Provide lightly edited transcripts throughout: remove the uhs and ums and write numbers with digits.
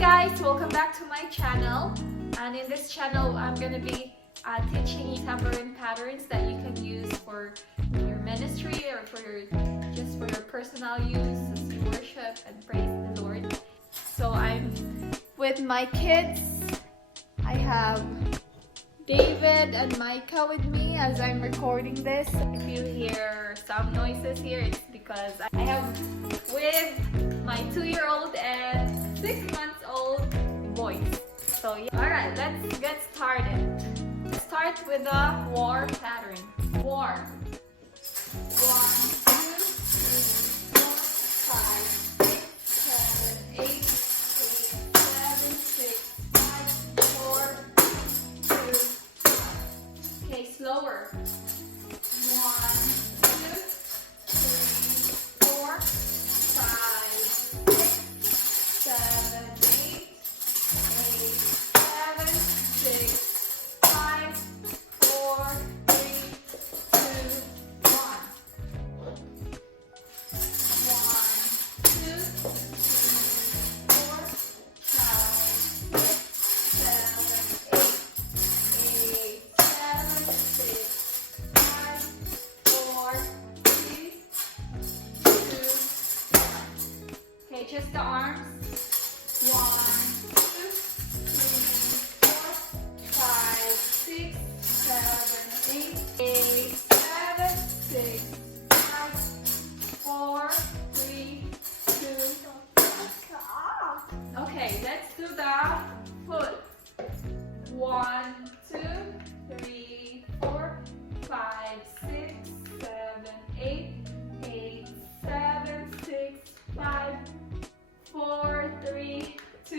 guys, welcome back to my channel. And in this channel I'm gonna be teaching you tambourine patterns that you can use for your ministry or for your personal use as you worship and praise the Lord. So I'm with my kids. I have David and Micah with me as I'm recording this. If you hear some noises here, it's because I have with my 2-year-old and 6-month-old boys. So yeah. Alright, let's get started. Let's start with the war pattern. War. 1, 2, 3, 4, 5, 6, 7, 8, 7, 6, 5, 4, 2. Okay, slower. 1, 2, 3, 4, 5, 6, 7, 8, 7, 6, 5, 4, 3, 2, 1. 1, 2, 3, 4, 5, 6, 7, 8, 8, 7, 6, 5, 4, 3, 2, 1. Okay, just the arms. 1, 2, 3, 4, 5, 6, 7, 8, 8, 7, 6, 5, 4, 3, 2, 1. Okay, let's do the foot. 1, 2, 3, 4, 5, 6, 7, 8, 8, 7, 6, 5, 4, 3, 2,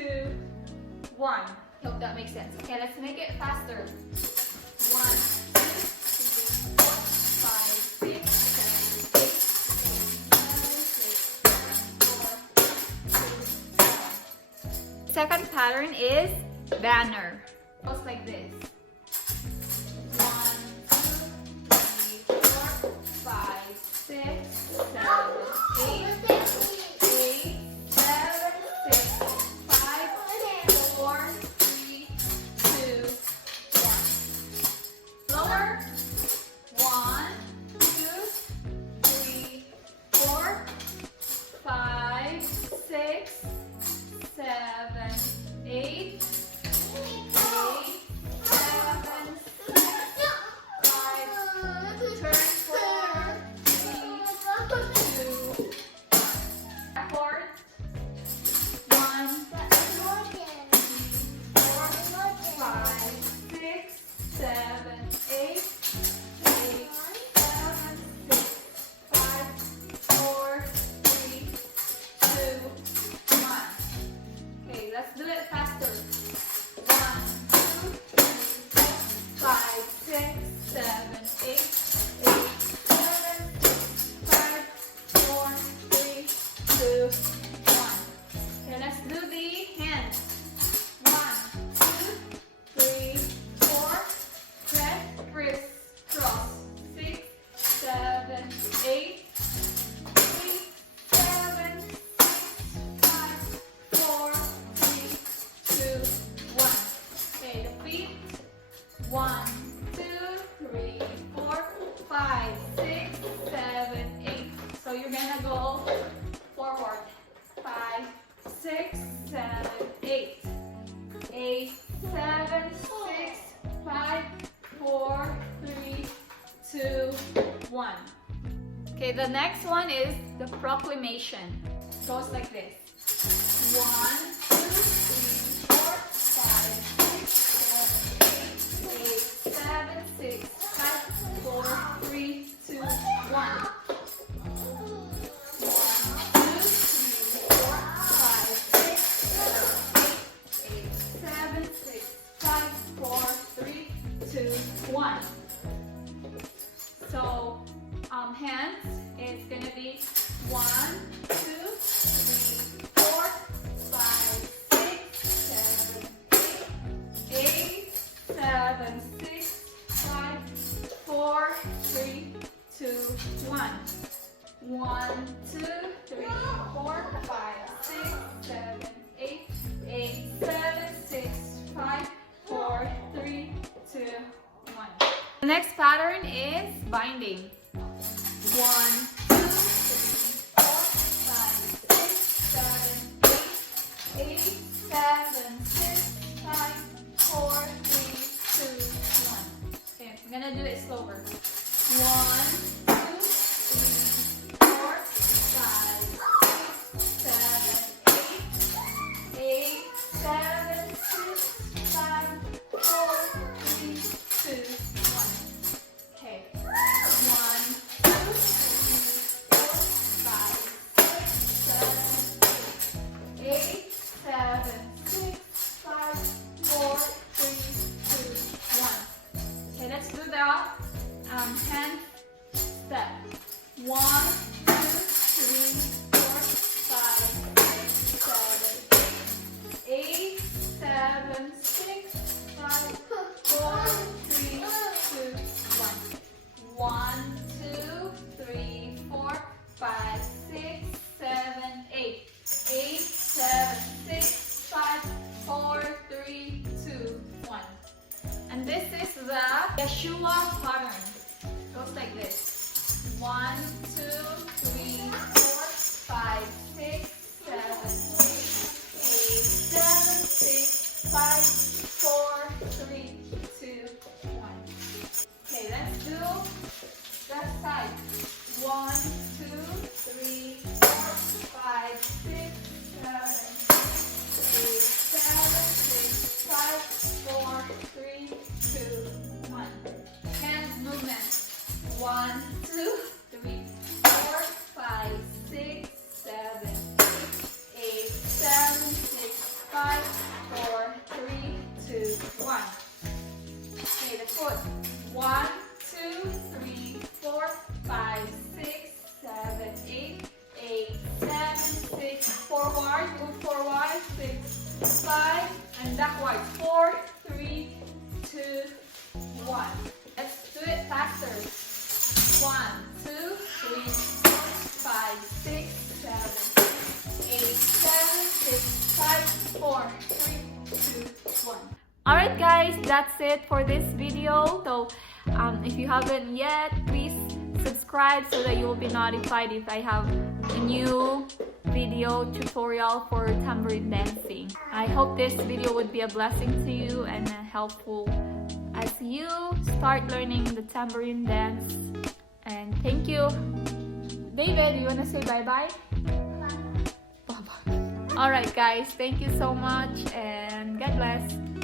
1. Hope that makes sense. Okay, let's make it faster. 1, 2, 3, 4, 5, 6, 7, 8, 7, 6, 5, 4, 3, 2, 1. Second pattern is banner. Goes like this. 1, 2, 3, 4, 5, 6, 7, 8, 8, 7, 6, 5, 4, 3, 2, 1. Lower. 1, 2, 3, 4, 5, 6, 7, 8, 8, 7, 5, turn 4, 3, 2, backward. 1, 2, 3, 4, 5, 6, 7, 8, 8, 7, 6, 5, 4, 3, 2, 1. Okay, let's do it faster. 1, 2, 3, 4, 5, 6, 7, 8, 8, 7, 6, 5, 4, 3, 2, 1. Okay, let's do the hands. 1, 2, 3, 4, press, wrist, cross. 6, 7, 8, 8, 7, 6, 5, 4, 3, 2, 1. Okay, the feet. 1, 2, 3, 4, 5, 6, 7, 8. So you're gonna go forward. 5, 6, 7, 8. 8, 7, 6, 5, 4, 3, 2, 1. Okay, the next one is the proclamation. Goes like this. 1, 2, 3, 4, 5, 6, 7, 8, 7, 6, 5, 4, 3, 2, 1. 1, 2, 3, 4, 5, 6, 7, 8, 7, 6, 5, 4, 3, 2, 1. So, hands is gonna be 1, 2, 3, 4, 5, is binding. 1, 2, 3, 4, 5, 6, 7, 8, 7, 6, 5, 4, 3, 2, 1. Okay, I'm gonna do it slower. 1, 2, 3, 4, 5, 6, 7, 8, 7, 6, 5, 4, 3, 2, 1. Okay. 1, 2, 3, 4, 5, 6, 7, 8, 7, 6, 5, 4, 3, 2, 1. Okay, let's do the 10th step. 1, 2, 3, 4, 5, 6, 7, 8, 7, 6, 5, 4, 3, 2, 1. 1, 2, 3, 4, 5, 6, 7, 8. 8, 7, 6, 5, 4, 3, 2, 1. And this is the Yeshua pattern. Goes like this. 1, 2, 3, 4, 5, 6, 7, 8, 7, 6, 5, 4, 3, 2, 1. Okay, let's do that side. 1, 2, 3, 4, 5, 6, 7, 8, 7, 6, 5, 4, 3, 2, 1. Hand movement. 1, 2, 3, 4, 5, 6, 7, 8, 7, 6, 5, 4, 3, 2, 1. Okay, the foot. 1, 2, 3, 4, 5, 6, 7, 8, 8, 7, 6, forward, move forward, 6, 5, and backward, 4, 3, 2, 1. Let's do it faster. 1, 2, 3, 4, 5, 6, 7, 8, 7, 6, 5, 4, 3, 2, 1. Alright guys, that's it for this video. So if you haven't yet, please subscribe so that you will be notified if I have a new video tutorial for tambourine dancing. I hope this video would be a blessing to you and helpful as you start learning the tambourine dance. And thank you. David, you want to say bye-bye? Bye-bye. Alright guys, thank you so much and God bless.